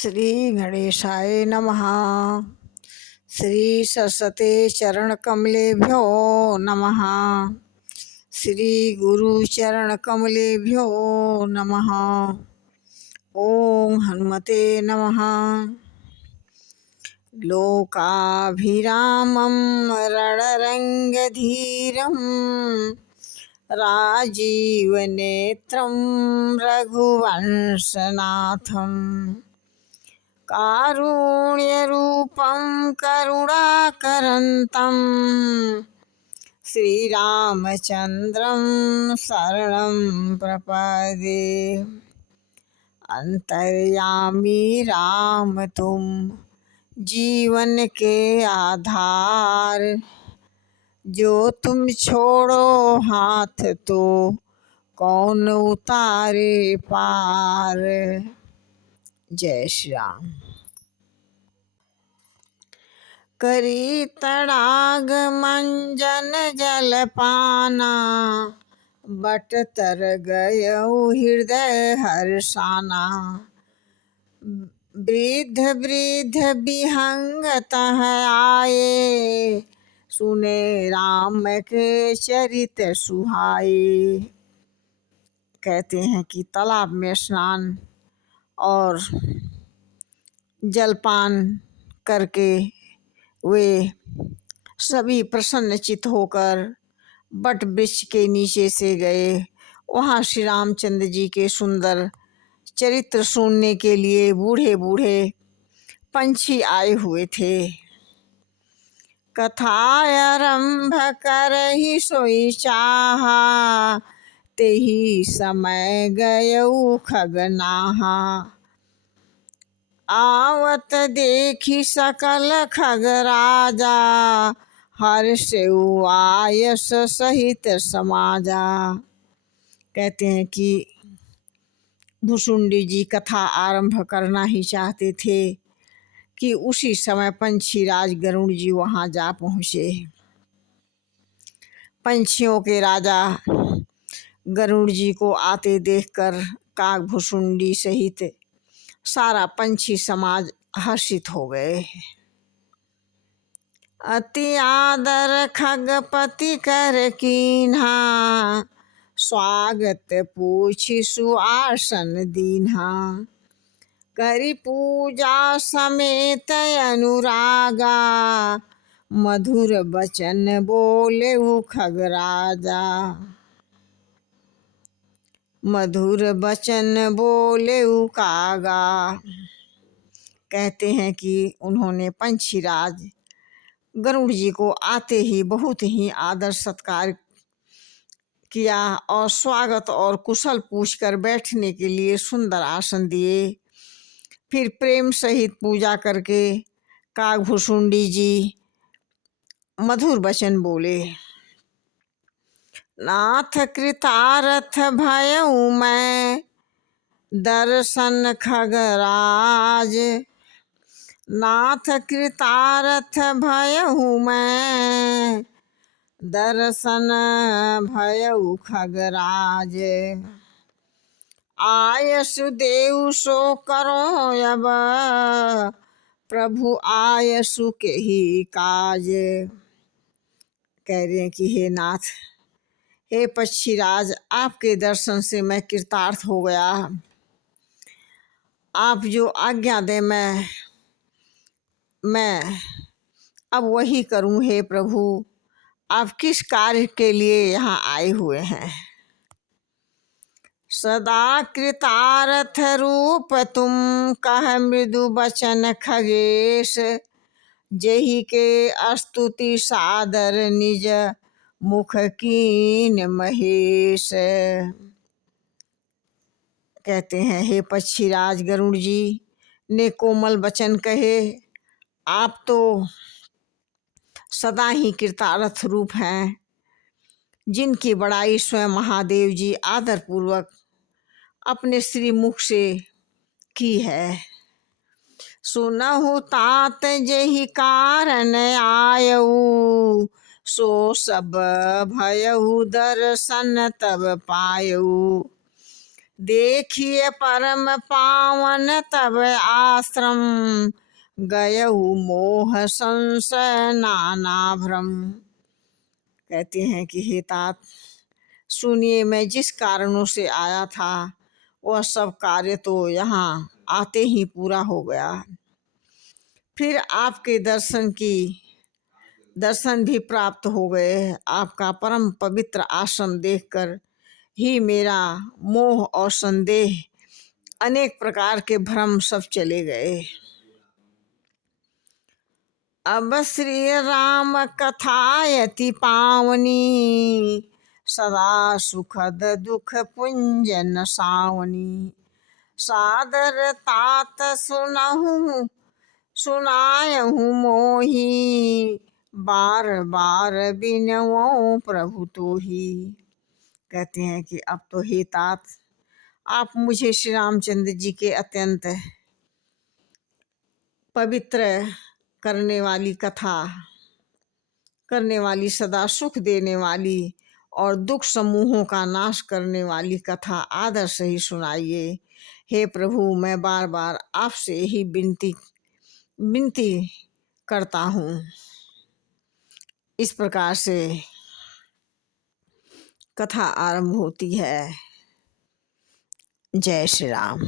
श्री गणेशाय नमः। श्री सरस्वती चरण कमलेभ्यो नमः। श्री गुरु चरण कमलेभ्यो नमः। ओम हनुमते नमः। लोकाभिरामं रणरङ्गधीरं राजीवनेत्रं रघुवंशनाथं कारुण्यरूपं करुणाकरन्तं श्रीरामचन्द्रं शरणं प्रपद्ये। अंतर्यामी राम तुम जीवन के आधार, जो तुम छोड़ो हाथ तो कौन उतारे पार। जय श्री राम। करी तड़ाग मंजन जल पाना, बट तर गयउ हृदय हर्षाना। वृद्ध वृद्ध विहंग तह आए, सुने राम के चरित सुहाए। कहते हैं कि तालाब में स्नान और जलपान करके वे सभी प्रसन्नचित होकर बट वृक्ष के नीचे से गए। वहाँ श्री रामचंद्र जी के सुंदर चरित्र सुनने के लिए बूढ़े बूढ़े पंछी आए हुए थे। कथा आरंभ करहि सोई चाहा, तेहि समय गयउ खगनाहा। आवत देखी सकल खग राजा, हर्षउ आयस सहित समाजा। कहते हैं कि भुसुंडी जी कथा आरंभ करना ही चाहते थे कि उसी समय पंछी राज गरुड़ जी वहाँ जा पहुँचे। पंछियों के राजा गरुड़ जी को आते देखकर काग भुसुंडी सहित सारा पंछी समाज हर्षित हो गए। अति आदर खगपति कर कीन्हा, स्वागत पूछि सुआसन दीन्हा। करि पूजा समेत अनुरागा, मधुर बचन बोले खग राजा। मधुर बचन बोले कागा। कहते हैं कि उन्होंने पंछीराज गरुड़ जी को आते ही बहुत ही आदर सत्कार किया और स्वागत और कुशल पूछकर बैठने के लिए सुंदर आसन दिए। फिर प्रेम सहित पूजा करके काग भुसुंडी जी मधुर वचन बोले। नाथ कृतारथ भयउ मैं, दर्शन खगराज। नाथ कृतारथ भयउ मैं, दर्शन भयउ खगराज। आयसु देव सो करो अब, प्रभु आयसु के ही काज। कह रहे हैं कि हे नाथ, हे पक्षीराज, आपके दर्शन से मैं कृतार्थ हो गया। आप जो आज्ञा दे मैं अब वही करूं। हे प्रभु, आप किस कार्य के लिए यहाँ आए हुए हैं? सदा कृतार्थ रूप तुम कह मृदु बचन खगेश, जेहि के स्तुति सादर निज मुख कीन महेश। कहते हैं हे पक्षीराज गरुड़ जी ने कोमल वचन कहे। आप तो सदा ही कृतार्थ रूप हैं, जिनकी बड़ाई स्वयं महादेव जी आदर पूर्वक अपने श्री मुख से की है। सुनहु तात जेहि कारण आयऊ, सो सब भयउ दर्शन तब पायऊ। देखिए परम पावन तब आश्रम, गयऊ मोह संशय नाना भ्रम। कहते हैं कि हे तात, सुनिए मैं जिस कारणों से आया था वह सब कार्य तो यहाँ आते ही पूरा हो गया। फिर आपके दर्शन भी प्राप्त हो गए। आपका परम पवित्र आश्रम देखकर ही मेरा मोह और संदेह, अनेक प्रकार के भ्रम सब चले गए। अब श्री राम कथायति पावनी, सदा सुखद दुख पुंजन सावनी। सादर तात सुनायहु मोही, बार बार बिनवो प्रभु तो ही। कहते हैं कि अब तो हे तात, आप मुझे श्री रामचंद्र जी के अत्यंत पवित्र करने वाली कथा करने वाली, सदा सुख देने वाली और दुख समूहों का नाश करने वाली कथा आदर से ही सुनाइए। हे प्रभु, मैं बार बार आपसे ही विनती करता हूँ। इस प्रकार से कथा आरंभ होती है। जय श्री राम।